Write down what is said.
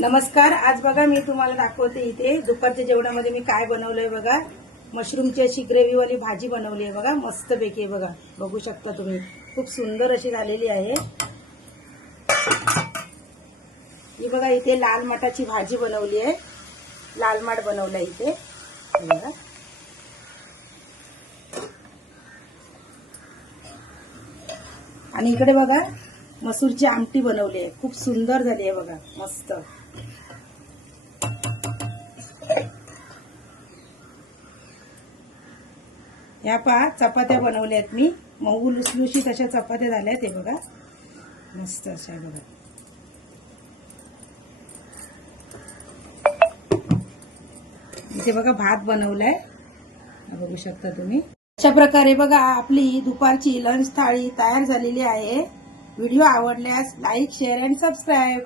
नमस्कार. आज बघा मी तुम्हाला दाखवते इथे दुपारच्या जेवणामध्ये मी काय बनवलंय बघा. मशरूमची अशी ग्रेव्हीवाली भाजी बनवली आहे बघा. मस्त पैकी आहे बघा. बघू शकता तुम्ही. खूप सुंदर अशी झालेली आहे. ही बघा इथे लाल माठाची भाजी बनवली आहे. लाल माठ बनवलाय इथे बघा. आणि इकडे बघा मसूरची आमटी बनवली आहे. खूप सुंदर झाली आहे बघा. मस्त. या पहा चपात्या बनवल्या आहेत मी. मऊ लुसलुशीत अशा चपात्या झाल्या आहेत. हे बघा मस्त अशा बघा. इथे बघा भात बनवलाय. बघू शकता तुम्ही. अशा प्रकारे बघा आपली दुपारची लंच थाळी तयार झालेली आहे. व्हिडिओ आवडल्यास लाईक, शेअर आणि सबस्क्राईब.